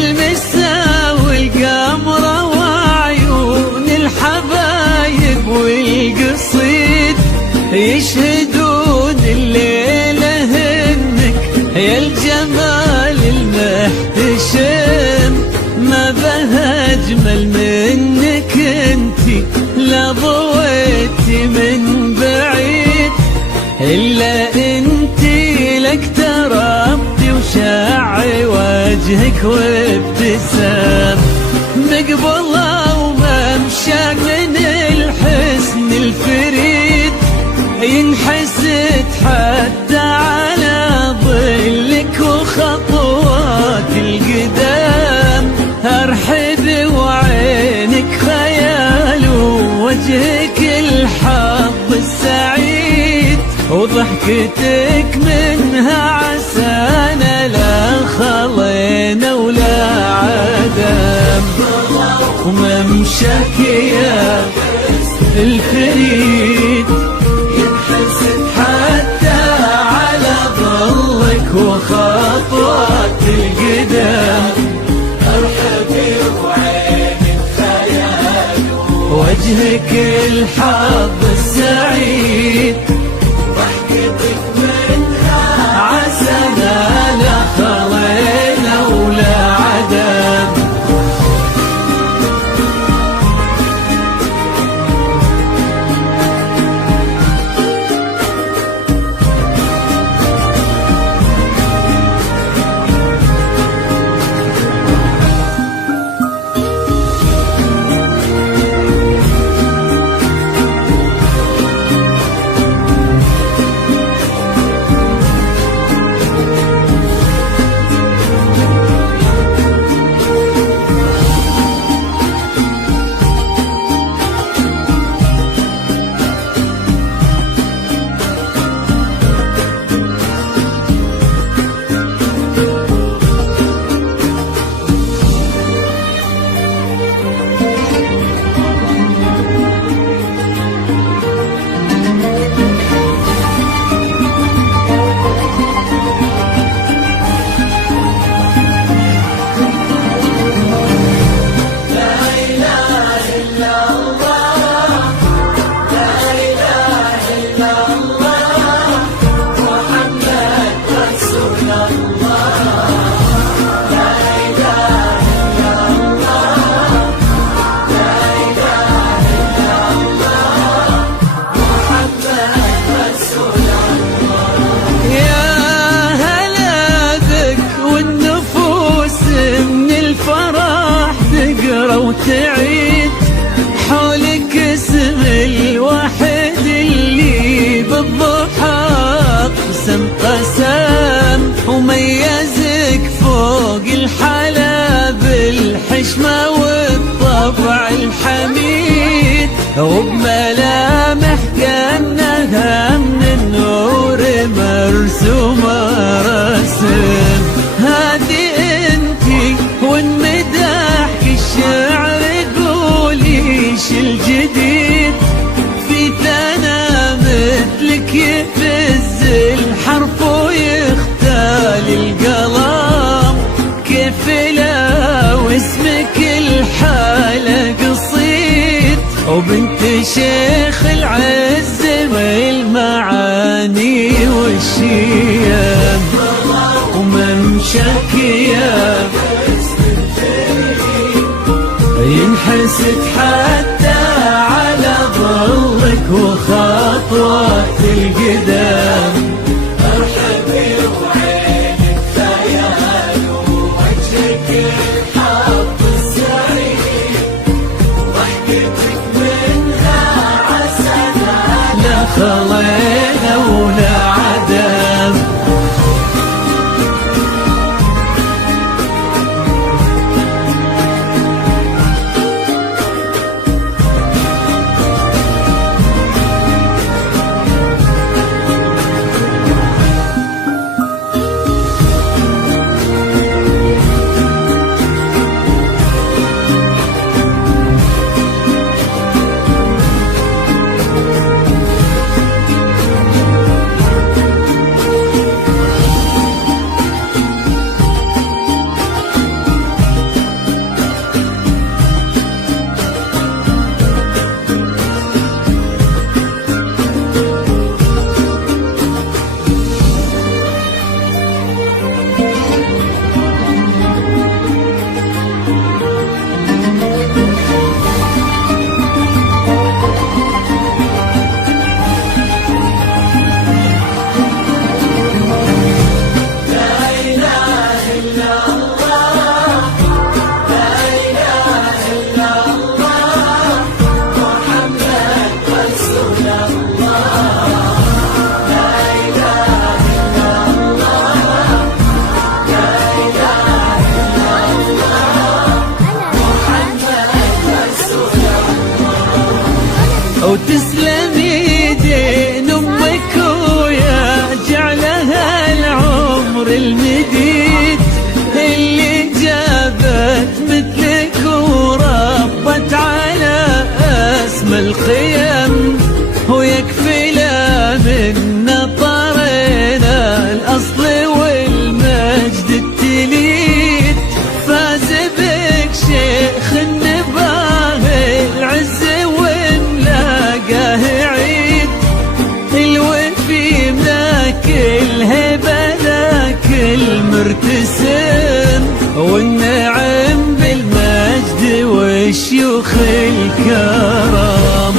المسا والقمرة وعيون الحبايب والقصيد يشهدون الليلة انك يا الجمال المحتشم. ما بها اجمل منك انتي لا ضويتي من بعيد، الا انتي لك تربتي وشاعي وجهك وابتسام. مقبلة وممشى من الحسن الفريد ينحسد حتى على ظلك وخطوات القدام. ارحب وعينك خيال ووجهك الحظ السعيد، وضحكتك منها عسانا لا خلينا ولا عدم. وممشاك يا الفريد ينحسد حتى على ظلك وخطوات القدام. ارحبي وعينك خيال وجهك الحظ السعيد، ضحكتك منها عسانا لا خلينا ولا عدم. وتعيد حولك اسم الواحد اللي بالضحى قسم قسم، وميزك فوق الحلا بالحشمة والطبع الحميد، وبملامح كأنها من النور مرسومة رسم. هذه انتي والمداح الشعر قوليش الجديد، في ثنا مثلك يفز الحرف ويختال القلم. كيف لو اسمك الحالة قصيد، وبنت شيخ العز والمعاني والشيم. وممشاك يا ينحسد حتى على ظلك وخطوات القدام. ارحبي وعينك خيال ووجهك الحظ السعيد، ضحكتك منها عسانا لا خلينا ولا عدم. تسلم يدين أمك ويا جعلها العمر المديد اللي جابت مثلك وربت على اسم الخيم، ويكفي لا من نطرنا الأصل والمجد التليد. فاز بك شيخ النباه العز وملاقاه عيد، الوفي ذاك الهبة ذاك المرتسم، والنعم بالمجد والشيوخ الكرام.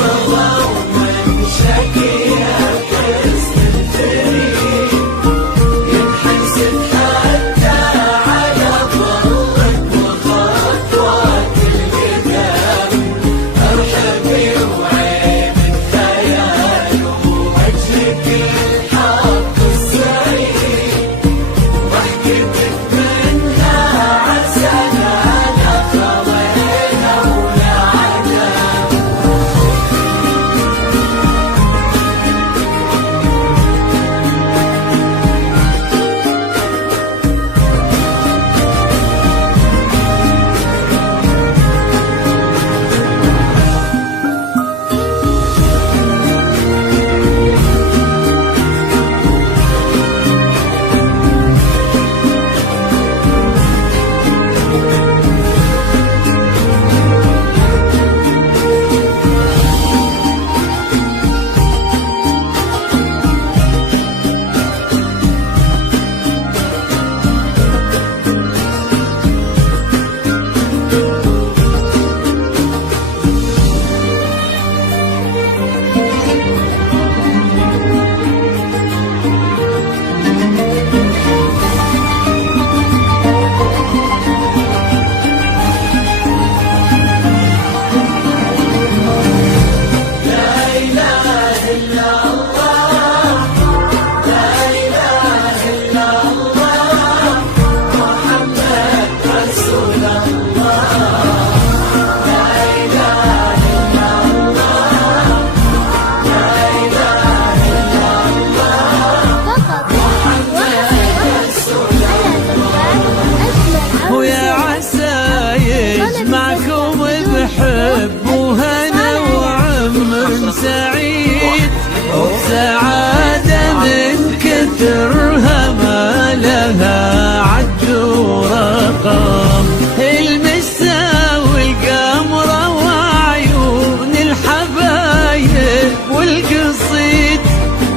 سعيد وسعادة من كثرها ما لها عد ورقم، المسا والقمرة وعيون الحبايب والقصيد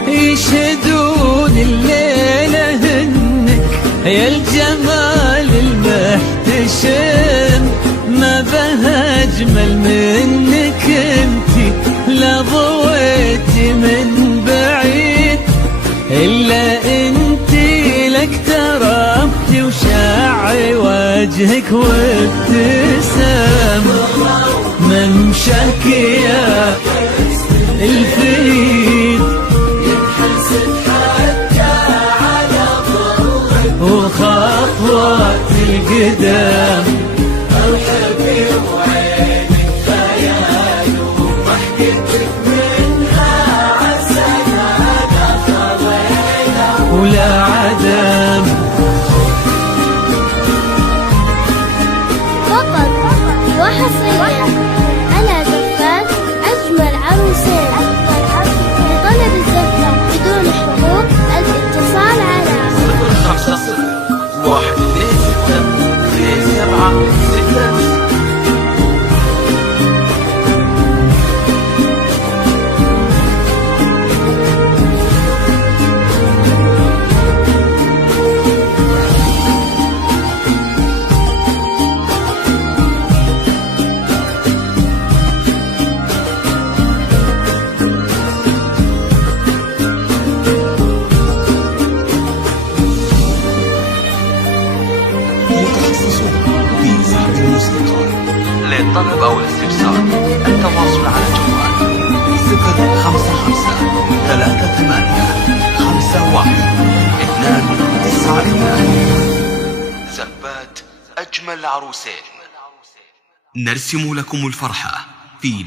يشهدون الليلة هنك يا الجمال المحتشم، ما بها أجمل منك انتي لا ضويتي من بعيد، إلا انتي لك تربتي وشاع وجهك وابتسام، ممشاك يا الفيد ينحسد حتى على ظلك وخطوات القدام، ارحبي وعينك خيال وضحكتك منها عسانا خلينا ولا عدم. فقط وحصريا على زفات أجمل عروسين، لطلب الزفة بدون حقوق الاتصال على 050-126-766. للطلب أو الاستفسار التواصل على جوال 055-58-51-292. زفات أجمل عروسين، نرسم لكم الفرحة في